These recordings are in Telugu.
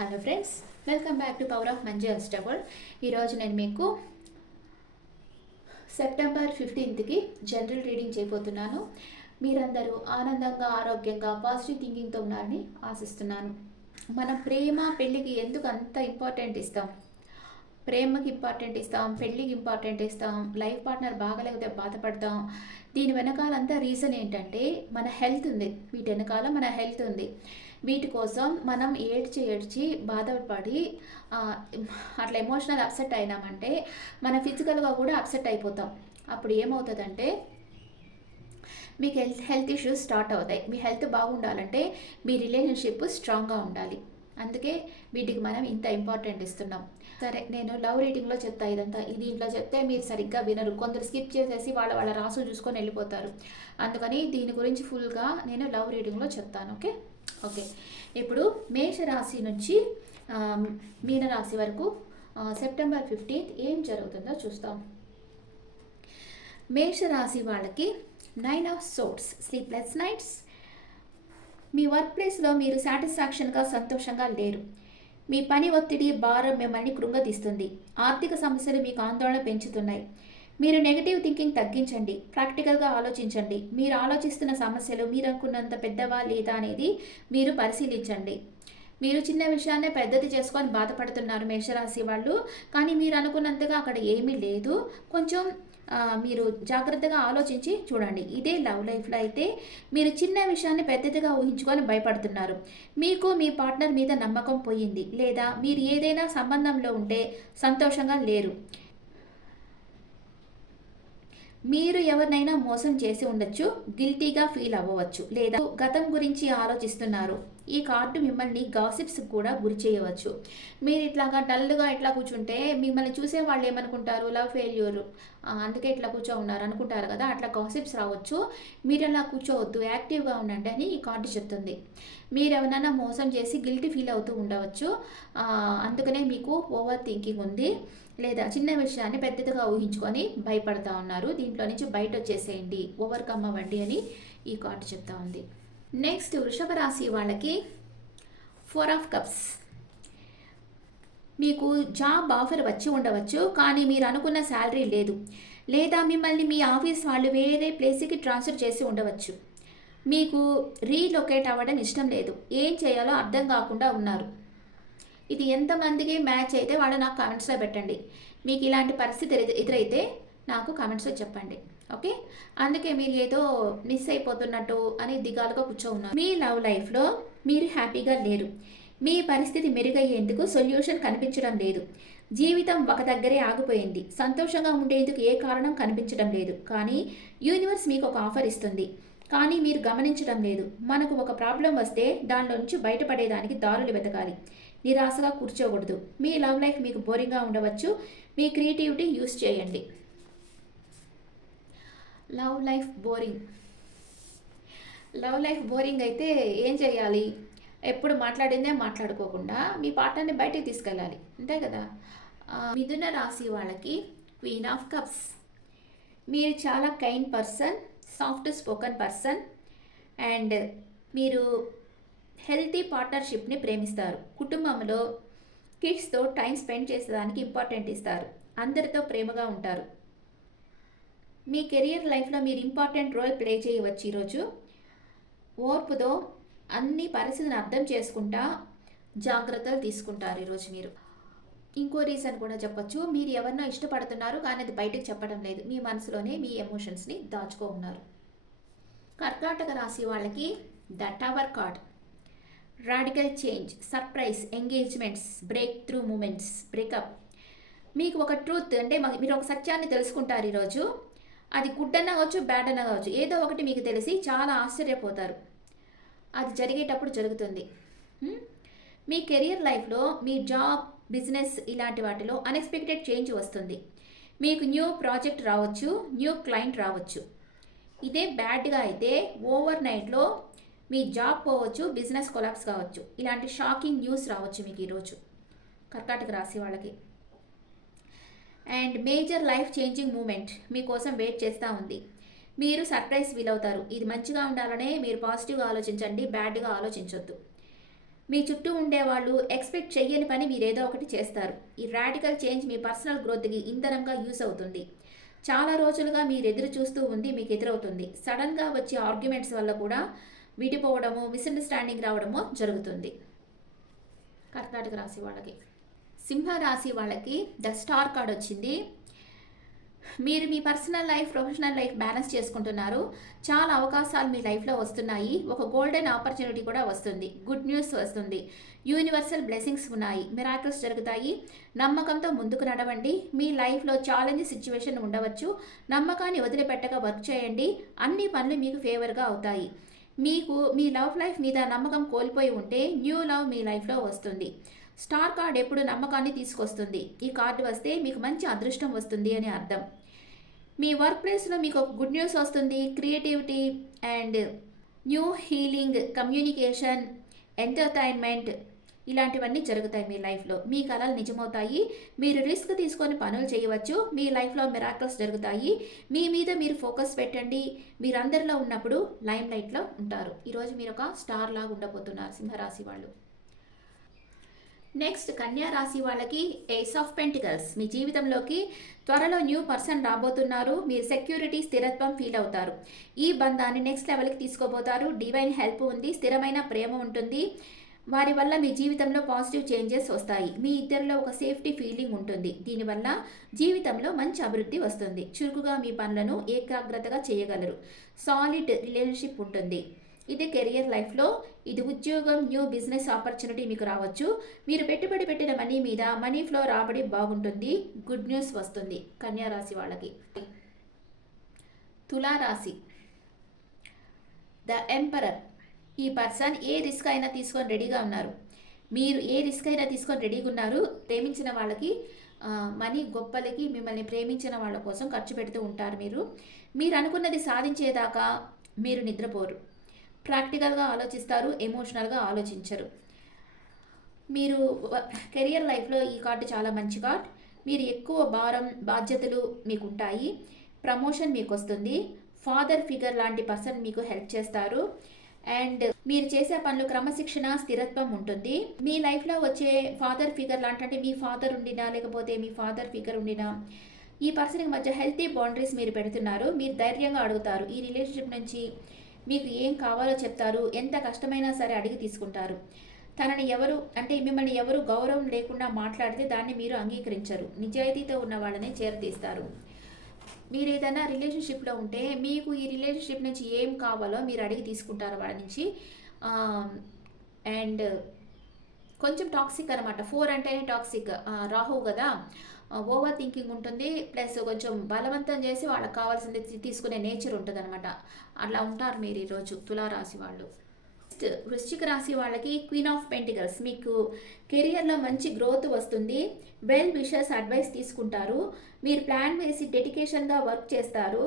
Hello friends, welcome back to power of Manju అస్టబుల్. ఈరోజు నేను మీకు సెప్టెంబర్ 15కి జనరల్ రీడింగ్ చేయబోతున్నాను. మీరందరూ ఆనందంగా, ఆరోగ్యంగా, పాజిటివ్ థింకింగ్తో ఉన్నారని ఆశిస్తున్నాను. మనం ప్రేమ, పెళ్ళికి ఎందుకు అంత ఇంపార్టెంట్ ఇస్తాం? ప్రేమకి ఇంపార్టెంట్ ఇస్తాం, పెళ్ళికి ఇంపార్టెంట్ ఇస్తాం, లైఫ్ పార్ట్నర్ బాగలేకపోతే బాధపడతాం. దీని వెనకాలంతా రీజన్ ఏంటంటే మన హెల్త్ ఉంది. వీటి వెనకాల మన హెల్త్ ఉంది. వీటి కోసం మనం ఏడ్చి బాధపడి అట్లా ఎమోషనల్ అప్సెట్ అయినామంటే మన ఫిజికల్గా కూడా అప్సెట్ అయిపోతాం. అప్పుడు ఏమవుతుందంటే మీకు హెల్త్ ఇష్యూస్ స్టార్ట్ అవుతాయి. మీ హెల్త్ బాగుండాలంటే మీ రిలేషన్షిప్ స్ట్రాంగ్గా ఉండాలి. అందుకే వీటికి మనం ఇంత ఇంపార్టెంట్ ఇస్తున్నాం. సరే, నేను లవ్ రీడింగ్లో చెప్తా ఇదంతా. దీంట్లో చెప్తే మీరు సరిగ్గా వినరు. కొందరు స్కిప్ చేసేసి వాళ్ళ రాసులు చూసుకొని వెళ్ళిపోతారు. అందుకని దీని గురించి ఫుల్గా నేను లవ్ రీడింగ్లో చెప్తాను. ఓకే. ఇప్పుడు మేషరాశి నుంచి మీనరాశి వరకు సెప్టెంబర్ 15th ఏం జరుగుతుందో చూస్తాం. మేషరాశి వాళ్ళకి 9 of Swords, sleepless nights. Me work ప్లేస్లో మీరు సాటిస్ఫాక్షన్గా, సంతోషంగా లేరు. మీ పని ఒత్తిడి, భారం మిమ్మల్ని కృంగతీస్తుంది. ఆర్థిక సమస్యలు మీకు ఆందోళన పెంచుతున్నాయి. మీరు నెగిటివ్ థింకింగ్ తగ్గించండి. ప్రాక్టికల్గా ఆలోచించండి. మీరు ఆలోచిస్తున్న సమస్యలు మీరు అనుకున్నంత పెద్దవా లేదా అనేది మీరు పరిశీలించండి. మీరు చిన్న విషయాన్నే పెద్దది చేసుకొని బాధపడుతున్నారు మేషరాశి వాళ్ళు. కానీ మీరు అనుకున్నంతగా అక్కడ ఏమీ లేదు. కొంచెం మీరు జాగ్రత్తగా ఆలోచించి చూడండి. ఇదే లవ్ లైఫ్లో అయితే మీరు చిన్న విషయాన్ని పెద్దదిగా ఊహించుకొని భయపడుతున్నారు. మీకు మీ పార్ట్నర్ మీద నమ్మకం పోయింది, లేదా మీరు ఏదైనా సంబంధంలో ఉంటే సంతోషంగా లేరు. మీరు ఎవరినైనా మోసం చేసి ఉండొచ్చు, గిల్టీగా ఫీల్ అవ్వవచ్చు, లేదా గతం గురించి ఆలోచిస్తున్నారు. ఈ కార్డు మిమ్మల్ని గాసిప్స్ కూడా గురి చేయవచ్చు. మీరు ఇట్లాగా డల్గా ఇట్లా కూర్చుంటే మిమ్మల్ని చూసే వాళ్ళు ఏమనుకుంటారు? లవ్ ఫెయిల్యూర్, అందుకే ఇట్లా కూర్చో ఉన్నారు అనుకుంటారు కదా. అట్లా గాసిప్స్ రావచ్చు. మీరు అలా కూర్చోవద్దు, యాక్టివ్గా ఉండండి అని ఈ కార్డు చెప్తుంది. మీరు ఎవరైనా మోసం చేసి గిల్టీ ఫీల్ అవుతూ ఉండవచ్చు. అందుకనే మీకు ఓవర్ థింకింగ్ ఉంది, లేదా చిన్న విషయాన్ని పెద్దదిగా ఊహించుకొని భయపడతా ఉన్నారు. దీంట్లో నుంచి బయట వచ్చేసేయండి, ఓవర్కమ్ అవ్వండి అని ఈ కార్డు చెప్తా ఉంది. నెక్స్ట్ వృషభ రాశి వాళ్ళకి 4 of Cups. మీకు జాబ్ ఆఫర్ వచ్చి ఉండవచ్చు, కానీ మీరు అనుకున్న శాలరీ లేదు, లేదా మిమ్మల్ని మీ ఆఫీస్ వాళ్ళు వేరే ప్లేస్కి ట్రాన్స్ఫర్ చేసి ఉండవచ్చు. మీకు రీలొకేట్ అవ్వడం ఇష్టం లేదు. ఏం చేయాలో అర్థం కాకుండా ఉన్నారు. ఇది ఎంతమందికి మ్యాచ్ అయితే వాళ్ళు నాకు కామెంట్స్లో పెట్టండి. మీకు ఇలాంటి పరిస్థితి ఎదురైతే నాకు కామెంట్స్లో చెప్పండి. ఓకే. అందుకే మీరు ఏదో మిస్ అయిపోతున్నట్టు అని దిగాలుగా కూర్చో ఉన్నారు. మీ లవ్ లైఫ్లో మీరు హ్యాపీగా లేరు. మీ పరిస్థితి మెరుగయ్యేందుకు సొల్యూషన్ కనిపించడం లేదు. జీవితం ఒక దగ్గరే ఆగిపోయింది. సంతోషంగా ఉండేందుకు ఏ కారణం కనిపించడం లేదు. కానీ యూనివర్స్ మీకు ఒక ఆఫర్ ఇస్తుంది, కానీ మీరు గమనించడం లేదు. మనకు ఒక ప్రాబ్లం వస్తే దానిలో నుంచి బయటపడేదానికి దారులు వెతకాలి. నిరాశగా కూర్చోకూడదు. మీ లవ్ లైఫ్ మీకు బోరింగ్గా ఉండవచ్చు. మీ క్రియేటివిటీ యూస్ చేయండి. లవ్ లైఫ్ బోరింగ్ అయితే ఏం చేయాలి? ఎప్పుడు మాట్లాడిందే మాట్లాడుకోకుండా మీ పార్ట్నర్ని బయటికి తీసుకెళ్ళాలి, అంతే కదా. మిథున రాశి వాళ్ళకి క్వీన్ ఆఫ్ కప్స్. మీరు చాలా kind person, soft spoken person, and మీరు హెల్తీ పార్ట్నర్షిప్ని ప్రేమిస్తారు. కుటుంబంలో కిడ్స్తో టైం స్పెండ్ చేసేదానికి ఇంపార్టెంట్ ఇస్తారు. అందరితో ప్రేమగా ఉంటారు. మీ కెరియర్ లైఫ్లో మీరు ఇంపార్టెంట్ రోల్ ప్లే చేయవచ్చు. ఈరోజు ఓర్పుతో అన్ని పరిస్థితులను అర్థం చేసుకుంటా జాగ్రత్తలు తీసుకుంటారు. ఈరోజు మీరు ఇంకో రీజన్ కూడా చెప్పచ్చు. మీరు ఎవరినో ఇష్టపడుతున్నారు, కానీ అది బయటకు చెప్పడం లేదు. మీ మనసులోనే మీ ఎమోషన్స్ని దాచుకో ఉన్నారు. కర్కాటక రాశి వాళ్ళకి the tower card. Radical change, surprise, engagements, break through moments, breakup. మీకు ఒక ట్రూత్ అంటే మీరు ఒక సత్యాన్ని తెలుసుకుంటారు ఈరోజు. అది గుడ్ అన్న కావచ్చు, బ్యాడ్ అన్న కావచ్చు, ఏదో ఒకటి మీకు తెలిసి చాలా ఆశ్చర్యపోతారు. అది జరిగేటప్పుడు జరుగుతుంది. మీ కెరియర్ లైఫ్లో మీ జాబ్, బిజినెస్ ఇలాంటి వాటిలో అన్ఎక్స్పెక్టెడ్ చేంజ్ వస్తుంది. మీకు న్యూ ప్రాజెక్ట్ రావచ్చు, న్యూ క్లయింట్ రావచ్చు. ఇదే బ్యాడ్గా అయితే ఓవర్ నైట్లో మీ జాబ్ పోవచ్చు, బిజినెస్ కొలాప్స్ కావచ్చు. ఇలాంటి షాకింగ్ న్యూస్ రావచ్చు మీకు ఈరోజు కర్కాటక రాశి వాళ్ళకి. And major life changing moment మీకోసం వెయిట్ చేస్తూ ఉంది. మీరు సర్ప్రైజ్ ఫీల్ అవుతారు. ఇది మంచిగా ఉండాలనే మీరు పాజిటివ్గా ఆలోచించండి, బ్యాడ్గా ఆలోచించొద్దు. మీ చుట్టూ ఉండేవాళ్ళు ఎక్స్పెక్ట్ చెయ్యని పని మీరేదో ఒకటి చేస్తారు. ఈ రాడికల్ చేంజ్ మీ పర్సనల్ గ్రోత్కి ఇంధనంగా యూస్ అవుతుంది. చాలా రోజులుగా మీరు ఎదురు చూస్తూ ఉంది మీకు ఎదురవుతుంది. సడన్గా వచ్చే ఆర్గ్యుమెంట్స్ వల్ల కూడా విడిపోవడము, మిస్అండర్స్టాండింగ్ రావడము జరుగుతుంది. కర్కాటక రాశి వాళ్ళకి, సింహ రాశి వాళ్ళకి ద స్టార్ కార్డ్ వచ్చింది. మీరు మీ personal life, professional life balance చేసుకుంటున్నారు. చాలా అవకాశాలు మీ లైఫ్లో వస్తున్నాయి. ఒక గోల్డెన్ ఆపర్చునిటీ కూడా వస్తుంది. గుడ్ న్యూస్ వస్తుంది. యూనివర్సల్ బ్లెస్సింగ్స్ ఉన్నాయి. మిరాకిల్స్ జరుగుతాయి. నమ్మకంతో ముందుకు నడవండి. మీ లైఫ్లో ఛాలెంజ్ సిచ్యువేషన్ ఉండవచ్చు. నమ్మకాన్ని వదిలిపెట్టక వర్క్ చేయండి. అన్ని పనులు మీకు ఫేవర్గా అవుతాయి. మీకు మీ లవ్ లైఫ్ మీద నమ్మకం కోల్పోయి ఉంటే న్యూ లవ్ మీ లైఫ్లో వస్తుంది. స్టార్ కార్డ్ ఎప్పుడు నమ్మకాన్ని తీసుకొస్తుంది. ఈ కార్డు వస్తే మీకు మంచి అదృష్టం వస్తుంది అని అర్థం. మీ వర్క్ ప్లేస్లో మీకు ఒక గుడ్ న్యూస్ వస్తుంది. Creativity and new healing, communication, entertainment ఇలాంటివన్నీ జరుగుతాయి మీ లైఫ్లో. మీ కలలు నిజమవుతాయి. మీరు రిస్క్ తీసుకొని పనులు చేయవచ్చు. మీ లైఫ్లో మిరాకిల్స్ జరుగుతాయి. మీ మీద మీరు ఫోకస్ పెట్టండి. మీరు అందరిలో ఉన్నప్పుడు లైమ్ లైట్లో ఉంటారు. ఈరోజు మీరు ఒక స్టార్ లాగా ఉండబోతున్నారు సింహరాశి వాళ్ళు. నెక్స్ట్ కన్యా రాశి వాళ్ళకి ఏస్ ఆఫ్ పెంటికల్స్. మీ జీవితంలోకి త్వరలో న్యూ పర్సన్ రాబోతున్నారు. మీరు సెక్యూరిటీ, స్థిరత్వం ఫీల్ అవుతారు. ఈ బంధాన్ని నెక్స్ట్ లెవెల్కి తీసుకోబోతారు. డివైన్ హెల్ప్ ఉంది. స్థిరమైన ప్రేమ ఉంటుంది. వారి వల్ల మీ జీవితంలో పాజిటివ్ చేంజెస్ వస్తాయి. మీ ఇద్దరిలో ఒక సేఫ్టీ ఫీలింగ్ ఉంటుంది. దీనివల్ల జీవితంలో మంచి అభివృద్ధి వస్తుంది. చురుకుగా మీ పనులను ఏకాగ్రతగా చేయగలరు. సాలిడ్ రిలేషన్షిప్ ఉంటుంది. ఇది కెరియర్ లైఫ్లో, ఇది ఉద్యోగం, న్యూ బిజినెస్ ఆపర్చునిటీ మీకు రావచ్చు. మీరు పెట్టుబడి పెట్టిన మనీ మీద మనీ ఫ్లో రాబడి బాగుంటుంది. గుడ్ న్యూస్ వస్తుంది కన్యా రాశి వాళ్ళకి. తులారాశి, ద ఎంపరర్. ఈ పర్సన్ ఏ రిస్క్ అయినా తీసుకొని రెడీగా ఉన్నారు. మీరు ఏ రిస్క్ అయినా తీసుకొని రెడీగా ఉన్నారు. ప్రేమించిన వాళ్ళకి మనీ గొప్పలకి, మిమ్మల్ని ప్రేమించిన వాళ్ళ కోసం ఖర్చు పెడుతూ ఉంటారు. మీరు అనుకున్నది సాధించేదాకా మీరు నిద్రపోరు. ప్రాక్టికల్గా ఆలోచిస్తారు. ఎమోషనల్గా ఆలోచించరు. మీరు కెరియర్ లైఫ్లో ఈ కార్డు చాలా మంచి కార్డ్. మీరు ఎక్కువ భారం, బాధ్యతలు మీకు ఉంటాయి. ప్రమోషన్ మీకు వస్తుంది. ఫాదర్ ఫిగర్ లాంటి పర్సన్ మీకు హెల్ప్ చేస్తారు. అండ్ మీరు చేసే పనులు క్రమశిక్షణ, స్థిరత్వం ఉంటుంది. మీ లైఫ్లో వచ్చే ఫాదర్ ఫిగర్ లాంటి, అంటే మీ ఫాదర్ ఉండినా లేకపోతే మీ ఫాదర్ ఫిగర్ ఉండినా, ఈ పర్సన్కి మధ్య హెల్తీ బౌండరీస్ మీరు పెడుతున్నారు. మీరు ధైర్యంగా అడుగుతారు. ఈ రిలేషన్షిప్ నుంచి మీకు ఏం కావాలో చెప్తారు. ఎంత కష్టమైనా సరే అడిగి తీసుకుంటారు. మిమ్మల్ని ఎవరు గౌరవం లేకుండా మాట్లాడితే దాన్ని మీరు అంగీకరించరు. నిజాయితీతో ఉన్న వాళ్ళని చేరతీస్తారు. మీరు ఏదైనా రిలేషన్షిప్లో ఉంటే మీకు ఈ రిలేషన్షిప్ నుంచి ఏం కావాలో మీరు అడిగి తీసుకుంటారు వాళ్ళ నుంచి. అండ్ కొంచెం టాక్సిక్ అనమాట. 4 అంటేనే టాక్సిక్. రాహు కదా, ఓవర్ థింకింగ్ ఉంటుంది. ప్లస్ కొంచెం బలవంతం చేసి వాళ్ళకి కావాల్సింది తీసుకునే నేచర్ ఉంటుంది అనమాట. అట్లా ఉంటారు మీరు ఈరోజు తులారాశి వాళ్ళు. వృశ్చిక రాశి వాళ్ళకి క్వీన్ ఆఫ్ పెంటికల్స్. మీకు కెరియర్లో మంచి గ్రోత్ వస్తుంది. వెల్ విషర్స్ అడ్వైస్ తీసుకుంటారు. మీరు ప్లాన్ వేసి డెడికేషన్గా వర్క్ చేస్తారు.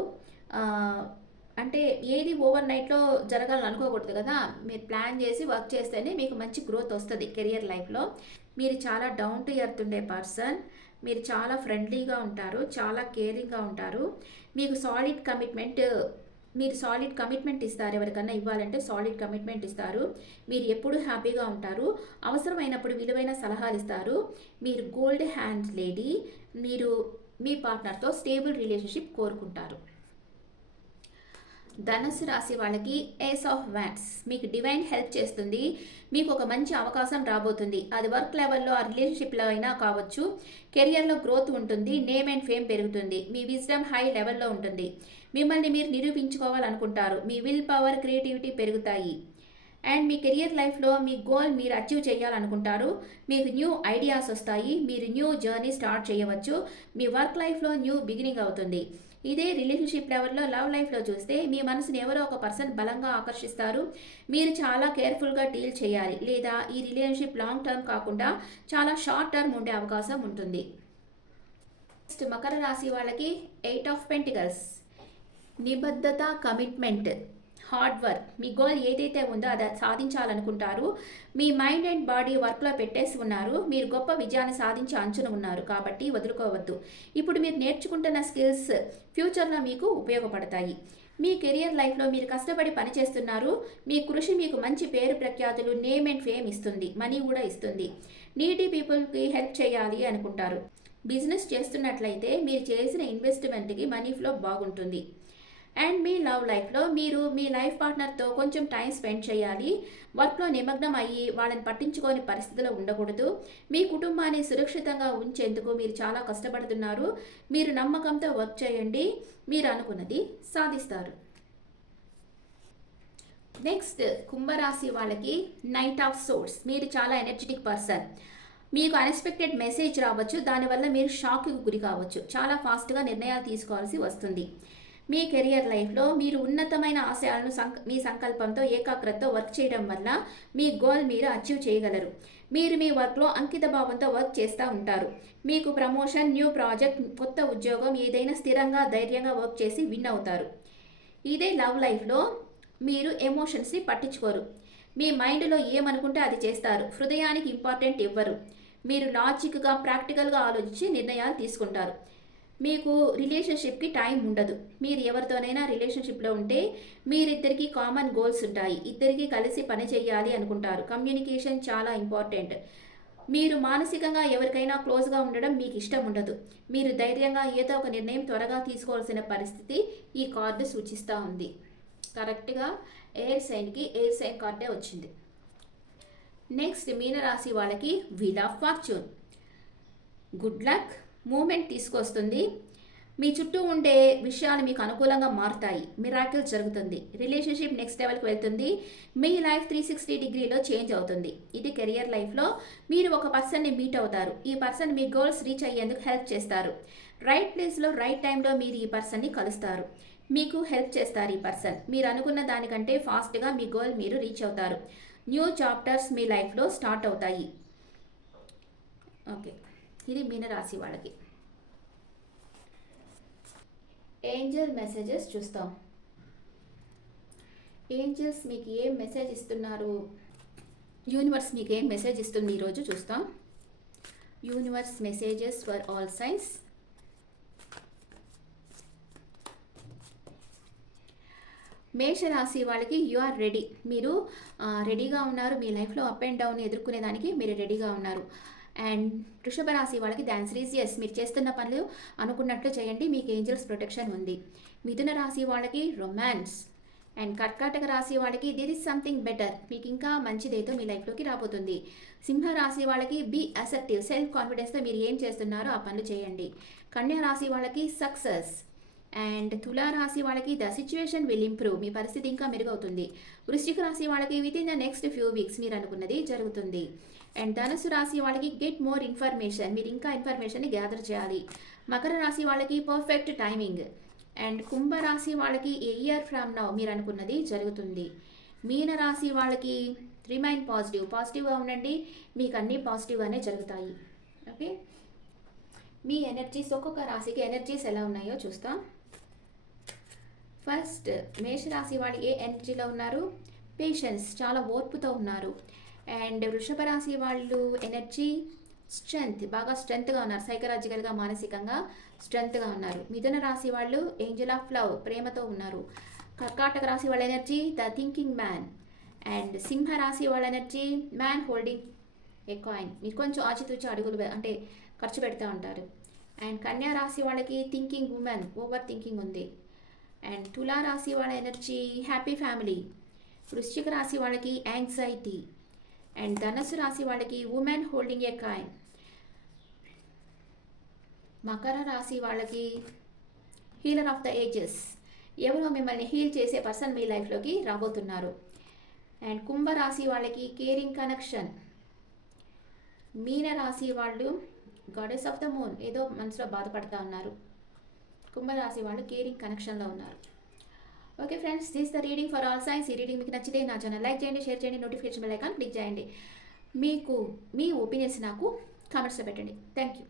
అంటే ఏది ఓవర్ నైట్లో జరగాలని అనుకోకూడదు కదా. మీరు ప్లాన్ చేసి వర్క్ చేస్తేనే మీకు మంచి గ్రోత్ వస్తుంది కెరియర్ లైఫ్లో. మీరు చాలా డౌన్ టు ఎర్త్ ఉండే పర్సన్. మీరు చాలా ఫ్రెండ్లీగా ఉంటారు. చాలా కేరింగ్గా ఉంటారు. మీకు సాలిడ్ కమిట్మెంట్ ఇస్తారు. ఎవరికన్నా ఇవ్వాలంటే సాలిడ్ కమిట్మెంట్ ఇస్తారు. మీరు ఎప్పుడు హ్యాపీగా ఉంటారు. అవసరమైనప్పుడు విలువైన సలహాలు ఇస్తారు. మీరు గోల్డ్ హ్యాండ్ లేడీ. మీరు మీ పార్ట్నర్తో స్టేబుల్ రిలేషన్షిప్ కోరుకుంటారు. ధనుసు రాశి వాళ్ళకి ఏస్ ఆఫ్ వ్యాండ్స్. మీకు డివైన్ హెల్ప్ చేస్తుంది. మీకు ఒక మంచి అవకాశం రాబోతుంది. అది వర్క్ లెవెల్లో, ఆ రిలేషన్షిప్లో అయినా కావచ్చు. కెరియర్లో గ్రోత్ ఉంటుంది. నేమ్ అండ్ ఫేమ్ పెరుగుతుంది. మీ విజ్డమ్ హై లెవెల్లో ఉంటుంది. మిమ్మల్ని మీరు నిరూపించుకోవాలనుకుంటారు. మీ విల్ పవర్, క్రియేటివిటీ పెరుగుతాయి. అండ్ మీ కెరియర్ లైఫ్లో మీ గోల్ మీరు అచీవ్ చేయాలనుకుంటారు. మీకు న్యూ ఐడియాస్ వస్తాయి. మీరు న్యూ జర్నీ స్టార్ట్ చేయవచ్చు. మీ వర్క్ లైఫ్లో న్యూ బిగినింగ్ అవుతుంది. ఇదే రిలేషన్షిప్ లెవెల్లో, లవ్ లైఫ్లో చూస్తే మీ మనసుని ఎవరో ఒక పర్సన్ బలంగా ఆకర్షిస్తారు. మీరు చాలా కేర్ఫుల్గా డీల్ చేయాలి. లేదా ఈ రిలేషన్షిప్ లాంగ్ టర్మ్ కాకుండా చాలా షార్ట్ టర్మ్ ఉండే అవకాశం ఉంటుంది. నెక్స్ట్ మకర రాశి వాళ్ళకి 8 ఆఫ్ పెంటికల్స్. నిబద్ధత, కమిట్మెంట్, హార్డ్ వర్క్. మీ గోల్ ఏదైతే ఉందో అది సాధించాలనుకుంటారు. మీ మైండ్ అండ్ బాడీ వర్క్లో పెట్టేసి ఉన్నారు. మీరు గొప్ప విజయాన్ని సాధించే అంచున ఉన్నారు. కాబట్టి వదులుకోవద్దు. ఇప్పుడు మీరు నేర్చుకుంటున్న స్కిల్స్ ఫ్యూచర్లో మీకు ఉపయోగపడతాయి. మీ కెరియర్ లైఫ్లో మీరు కష్టపడి పనిచేస్తున్నారు. మీ కృషి మీకు మంచి పేరు ప్రఖ్యాతులు, నేమ్ అండ్ ఫేమ్ ఇస్తుంది. మనీ కూడా ఇస్తుంది. నీడీ పీపుల్కి హెల్ప్ చేయాలి అనుకుంటారు. బిజినెస్ చేస్తున్నట్లయితే మీరు చేసిన ఇన్వెస్ట్మెంట్కి మనీ ఫ్లో బాగుంటుంది. అండ్ మీ లవ్ లైఫ్లో మీరు మీ లైఫ్ పార్ట్నర్తో కొంచెం టైం స్పెండ్ చేయాలి. వర్క్లో నిమగ్నం అయ్యి వాళ్ళని పట్టించుకోని పరిస్థితిలో ఉండకూడదు. మీ కుటుంబాన్ని సురక్షితంగా ఉంచేందుకు మీరు చాలా కష్టపడుతున్నారు. మీరు నమ్మకంతో వర్క్ చేయండి. మీరు అనుకున్నది సాధిస్తారు. నెక్స్ట్ కుంభరాశి వాళ్ళకి నైట్ ఆఫ్ సోర్స్. మీరు చాలా ఎనర్జెటిక్ పర్సన్. మీకు అన్ఎక్స్పెక్టెడ్ మెసేజ్ రావచ్చు. దానివల్ల మీరు షాక్కి గురి కావచ్చు. చాలా ఫాస్ట్గా నిర్ణయాలు తీసుకోవాల్సి వస్తుంది. మీ కెరియర్ లైఫ్లో మీరు ఉన్నతమైన ఆశయాలను మీ సంకల్పంతో ఏకాగ్రతతో వర్క్ చేయడం వల్ల మీ గోల్ మీరు అచీవ్ చేయగలరు. మీరు మీ వర్క్లో అంకిత భావంతో వర్క్ చేస్తూ ఉంటారు. మీకు ప్రమోషన్, న్యూ ప్రాజెక్ట్, కొత్త ఉద్యోగం ఏదైనా స్థిరంగా ధైర్యంగా వర్క్ చేసి విన్ అవుతారు. ఇదే లవ్ లైఫ్లో మీరు ఎమోషన్స్ని పట్టించుకోరు. మీ మైండ్లో ఏమనుకుంటే అది చేస్తారు. హృదయానికి ఇంపార్టెంట్ ఇవ్వరు. మీరు లాజిక్గా ప్రాక్టికల్గా ఆలోచించి నిర్ణయాలు తీసుకుంటారు. మీకు రిలేషన్షిప్కి టైం ఉండదు. మీరు ఎవరితోనైనా రిలేషన్షిప్లో ఉంటే మీరిద్దరికీ కామన్ గోల్స్ ఉంటాయి. ఇద్దరికీ కలిసి పని చేయాలి అనుకుంటారు. కమ్యూనికేషన్ చాలా ఇంపార్టెంట్. మీరు మానసికంగా ఎవరికైనా క్లోజ్గా ఉండడం మీకు ఇష్టం ఉండదు. మీరు ధైర్యంగా ఏదో ఒక నిర్ణయం త్వరగా తీసుకోవాల్సిన పరిస్థితి ఈ కార్డు సూచిస్తూ ఉంది. కరెక్ట్గా ఎయిర్ సైన్ కార్డే వచ్చింది. నెక్స్ట్ మీనరాశి వాళ్ళకి wheel of fortune. Good luck, moment తీసుకొస్తుంది. మీ చుట్టూ ఉండే విషయాలు మీకు అనుకూలంగా మారుతాయి. మిరాకిల్ జరుగుతుంది. రిలేషన్షిప్ నెక్స్ట్ లెవెల్కి వెళ్తుంది. మీ లైఫ్ 360 డిగ్రీలో చేంజ్ అవుతుంది. ఇది కెరియర్ లైఫ్లో మీరు ఒక పర్సన్ని మీట్ అవుతారు. ఈ పర్సన్ మీ గోల్స్ రీచ్ అయ్యేందుకు హెల్ప్ చేస్తారు. రైట్ ప్లేస్లో రైట్ టైంలో మీరు ఈ పర్సన్ని కలుస్తారు. మీకు హెల్ప్ చేస్తారు ఈ పర్సన్. మీరు అనుకున్న దానికంటే ఫాస్ట్గా మీ గోల్ మీరు రీచ్ అవుతారు. న్యూ చాప్టర్స్ మీ లైఫ్లో స్టార్ట్ అవుతాయి. ఓకే, ఇది మీనరాశి వాళ్ళకి. ఏంజల్ మెసేజెస్ చూస్తాం. ఏంజల్స్ మీకు ఏం మెసేజ్ ఇస్తున్నారు, యూనివర్స్ మీకు ఏం మెసేజ్ ఇస్తుంది ఈరోజు చూస్తాం. Universe messages for all science. మేషరాశి వాళ్ళకి యు ఆర్ రెడీ. మీరు రెడీగా ఉన్నారు. మీ లైఫ్లో అప్ అండ్ డౌన్ ఎదుర్కొనేదానికి మీరు రెడీగా ఉన్నారు. అండ్ వృషభ రాశి వాళ్ళకి ద ఆన్సర్ ఈజ్ ఎస్. మీరు చేస్తున్న పనులు అనుకున్నట్లు చేయండి. మీకు ఏంజల్స్ ప్రొటెక్షన్ ఉంది. మిథున రాశి వాళ్ళకి రొమాన్స్. అండ్ కర్కాటక రాశి వాళ్ళకి దిర్ ఇస్ సంథింగ్ బెటర్. మీకు ఇంకా మంచిదేదో మీ లైఫ్లోకి రాబోతుంది. సింహ రాశి వాళ్ళకి బీ అసెప్టివ్. సెల్ఫ్ కాన్ఫిడెన్స్తో మీరు ఏం చేస్తున్నారో ఆ పనులు చేయండి. కన్యా రాశి వాళ్ళకి సక్సెస్. అండ్ తులా రాశి వాళ్ళకి ద సిచ్యువేషన్ విల్ ఇంప్రూవ్. మీ పరిస్థితి ఇంకా మెరుగవుతుంది. వృశ్చిక రాశి వాళ్ళకి with in the next few weeks మీరు అనుకున్నది జరుగుతుంది. అండ్ ధనుసు రాశి వాళ్ళకి గెట్ మోర్ ఇన్ఫర్మేషన్. మీరు ఇంకా ఇన్ఫర్మేషన్ని గ్యాదర్ చేయాలి. మకర రాశి వాళ్ళకి పర్ఫెక్ట్ టైమింగ్. అండ్ కుంభరాశి వాళ్ళకి ఏ ఇయర్ ఫ్రమ్ నౌ మీరు అనుకున్నది జరుగుతుంది. మీన రాశి వాళ్ళకి రిమైన్ పాజిటివ్గా ఉండండి. మీకు అన్నీ పాజిటివ్గానే జరుగుతాయి. ఓకే, మీ ఎనర్జీస్ ఒక్కొక్క రాశికి ఎనర్జీస్ ఎలా ఉన్నాయో చూస్తాం. ఫస్ట్ మేషరాశి వాళ్ళు ఏ ఎనర్జీలో ఉన్నారు? పేషెన్స్, చాలా ఓర్పుతో ఉన్నారు. అండ్ వృషభ రాశి వాళ్ళు ఎనర్జీ స్ట్రెంగ్త్, బాగా స్ట్రెంగ్త్గా ఉన్నారు. సైకలాజికల్గా, మానసికంగా స్ట్రెంగ్త్గా ఉన్నారు. మిథున రాశి వాళ్ళు ఏంజల్ ఆఫ్ లవ్, ప్రేమతో ఉన్నారు. కర్కాటక రాశి వాళ్ళ energy the thinking man. And సింహ రాశి వాళ్ళ energy man holding a coin. మీరు కొంచెం ఆచితూచి అడుగులు అంటే ఖర్చు పెడతా ఉంటారు. అండ్ కన్యా రాశి వాళ్ళకి థింకింగ్ ఉమెన్, ఓవర్ థింకింగ్ ఉంది. అండ్ తులా రాశి వాళ్ళ ఎనర్జీ హ్యాపీ ఫ్యామిలీ. వృశ్చిక రాశి వాళ్ళకి యాంగ్జైటీ. అండ్ ధనుసు రాశి వాళ్ళకి women holding a coin. Makar రాశి వాళ్ళకి హీలర్ ఆఫ్ ద ఏజెస్. ఎవరో మిమ్మల్ని హీల్ చేసే పర్సన్ మీ లైఫ్లోకి రాబోతున్నారు. అండ్ కుంభరాశి వాళ్ళకి కేరింగ్ కనెక్షన్. మీన రాశి వాళ్ళు గాడెస్ ఆఫ్ ద మూన్, ఏదో మనసులో బాధపడుతూ ఉన్నారు. కుంభరాశి వాళ్ళు కేరింగ్ కనెక్షన్లో ఉన్నారు. Okay friends, this the reading for all science. ఈ రీడింగ్ మీకు నచ్చితే నా ఛానల్ లైక్ చేయండి, షేర్ చేయండి, నోటిఫికేషన్ బెల్ ఐకాన్ క్లిక్ చేయండి. మీకు మీ ఒపీనియన్స్ నాకు కామెంట్స్లో పెట్టండి. Thank you.